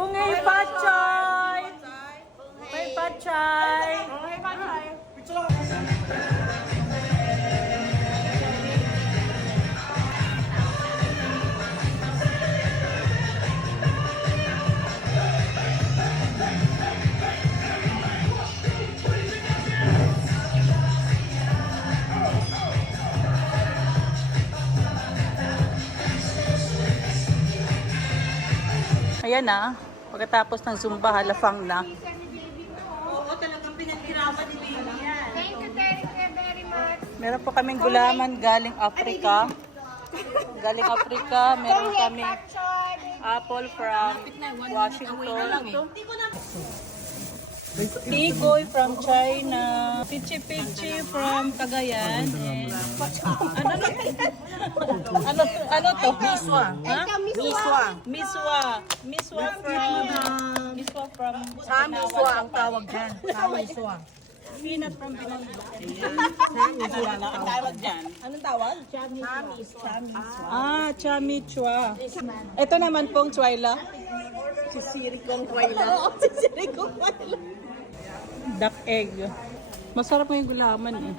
Kungay pachay! May pachay! Ayan na. Pagkatapos ng Zumba, halafang na. Oo, talagang pinaghirapan ni Baby yan. Thank you very much. Meron po kaming gulaman galing Africa. Galing Africa. Meron kami apple from Washington. Tikoy from China. Pichi-pichi from Cagayan. And ano to? Miswa. Ha? Miswa. Miswa from Miswa ang tawag dyan. Miswa. Peanut from Binangga. Ang tawag dyan? Anong tawag? Chamichwa. Ito naman pong chwayla. Sisirikong Twyla. Sisirikong Twyla. Duck egg. Masarap yung gulaman eh.